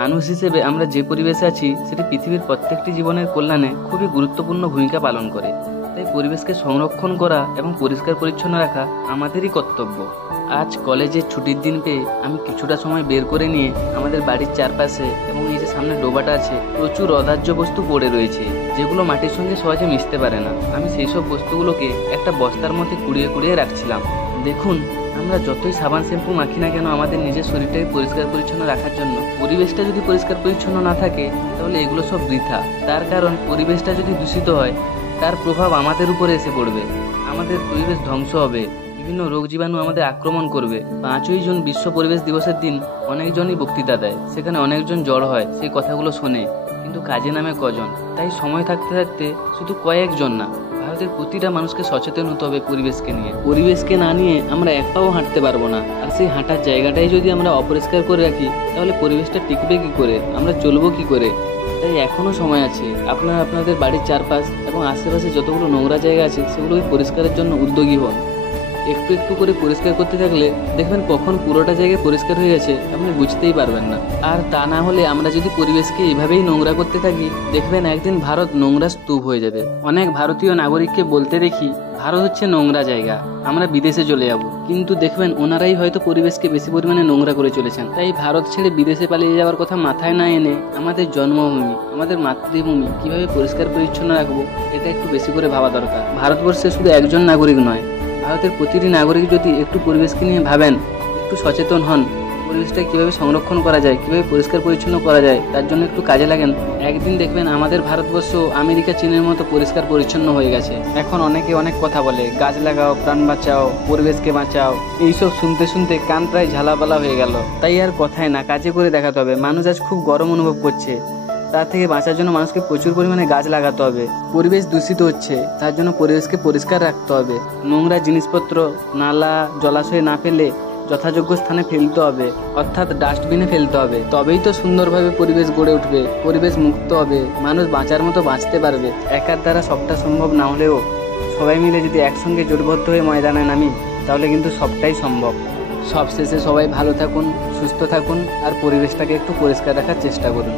মানুষ হিসেবে আমরা যে পরিবেশে আছি সেটি পৃথিবীর প্রত্যেকটি জীবনের কল্যাণে খুবই গুরুত্বপূর্ণ ভূমিকা পালন করে। তাই পরিবেশকে সংরক্ষণ করা এবং পরিষ্কার পরিচ্ছন্ন রাখা আমাদেরই কর্তব্য। আজ কলেজের ছুটির দিন পেয়ে আমি কিছুটা সময় বের করে নিয়ে আমাদের বাড়ির চারপাশে এবং এই যে সামনে ডোবাটা আছে প্রচুর অদাহ্য বস্তু পড়ে রয়েছে, যেগুলো মাটির সঙ্গে সহজে মিশতে পারে না। আমি সেই সব বস্তুগুলোকে একটা বস্তার মধ্যে কুড়িয়ে কুড়িয়ে রাখছিলাম। দেখুন, আমরা যতই সাবান শ্যাম্পু মাখি না কেন আমাদের নিজের শরীরটাকে পরিষ্কার পরিচ্ছন্ন রাখার জন্য, পরিবেশটা যদি পরিষ্কার পরিচ্ছন্ন না থাকে তাহলে এগুলো সব বৃথা। তার কারণ পরিবেশটা যদি দূষিত হয় তার প্রভাব আমাদের উপরে এসে পড়বে, আমাদের পরিবেশ ধ্বংস হবে, বিভিন্ন রোগ জীবাণু আমাদের আক্রমণ করবে। 5ই জুন বিশ্ব পরিবেশ দিবসের দিন অনেকজনই বক্তৃতা দেয়, সেখানে অনেকজন জড় হয়, সেই কথাগুলো শোনে, কিন্তু কাজে নামে কজন। তাই সময় থাকতে থাকতে শুধু কয়েকজন না, ভারতের প্রতিটা মানুষকে সচেতন হতে হবে পরিবেশকে নিয়ে। পরিবেশকে না নিয়ে আমরা এক পাও হাঁটতে পারবো না। আর সেই হাঁটার জায়গাটাই যদি আমরা অপরিষ্কার করে রাখি তাহলে পরিবেশটা টিকবে কি করে, আমরা চলবো কি করে? তাই এখনও সময় আছে, আপনারা আপনাদের বাড়ির চারপাশ এবং আশেপাশে যতগুলো নোংরা জায়গা আছে সেগুলোকে পরিষ্কারের জন্য উদ্যোগী হন। একটু একটু করে পরিষ্কার করতে থাকলে দেখবেন কখন পুরোটা জায়গায় পরিষ্কার হয়ে গেছে আপনি বুঝতেই পারবেন না। আর তা না হলে আমরা যদি পরিবেশকে এভাবেই নোংরা করতে থাকি, দেখবেন একদিন ভারত নোংরা স্তূপ হয়ে যাবে। অনেক ভারতীয় নাগরিককে বলতে দেখি ভারত হচ্ছে নোংরা জায়গা, আমরা বিদেশে চলে যাব, কিন্তু দেখবেন ওনারাই হয়তো পরিবেশকে বেশি পরিমাণে নোংরা করে চলেছেন। তাই ভারত ছেড়ে বিদেশে পালিয়ে যাওয়ার কথা মাথায় না এনে আমাদের জন্মভূমি, আমাদের মাতৃভূমি কিভাবে পরিষ্কার পরিচ্ছন্ন রাখবো এটা একটু বেশি করে ভাবা দরকার। ভারতবর্ষে শুধু একজন নাগরিক নয়, ভারতের প্রতিটি নাগরিক যদি একটু পরিবেশকে নিয়ে ভাবেন, একটু সচেতন হন, পরিবেশটা কীভাবে সংরক্ষণ করা যায়, কীভাবে পরিষ্কার পরিচ্ছন্ন করা যায় তার জন্য একটু কাজে লাগেন, একদিন দেখবেন আমাদের ভারতবর্ষ আমেরিকা চীনের মতো পরিষ্কার পরিচ্ছন্ন হয়ে গেছে। এখন অনেকে অনেক কথা বলে, গাছ লাগাও, প্রাণ বাঁচাও, পরিবেশকে বাঁচাও, এইসব শুনতে শুনতে কান প্রায় ঝালাপালা হয়ে গেল। তাই আর কথায় না, কাজে করে দেখাতে হবে। মানুষ আজ খুব গরম অনুভব করছে, তার থেকে বাঁচার জন্য মানুষকে প্রচুর পরিমাণে গাছ লাগাতে হবে। পরিবেশ দূষিত হচ্ছে, তার জন্য পরিবেশকে পরিষ্কার রাখতে হবে। নোংরা জিনিসপত্র নালা জলাশয়ে না ফেলে যথাযোগ্য স্থানে ফেলতে হবে, অর্থাৎ ডাস্টবিনে ফেলতে হবে। তবেই তো সুন্দরভাবে পরিবেশ গড়ে উঠবে, পরিবেশ মুক্ত হবে, মানুষ বাঁচার মতো বাঁচতে পারবে। একার দ্বারা সবটা সম্ভব না হলেও সবাই মিলে যদি একসঙ্গে জোটবদ্ধ হয়ে ময়দানে নামি তাহলে কিন্তু সবটাই সম্ভব। সবশেষে সবাই ভালো থাকুন, সুস্থ থাকুন আর পরিবেশটাকে একটু পরিষ্কার রাখার চেষ্টা করুন।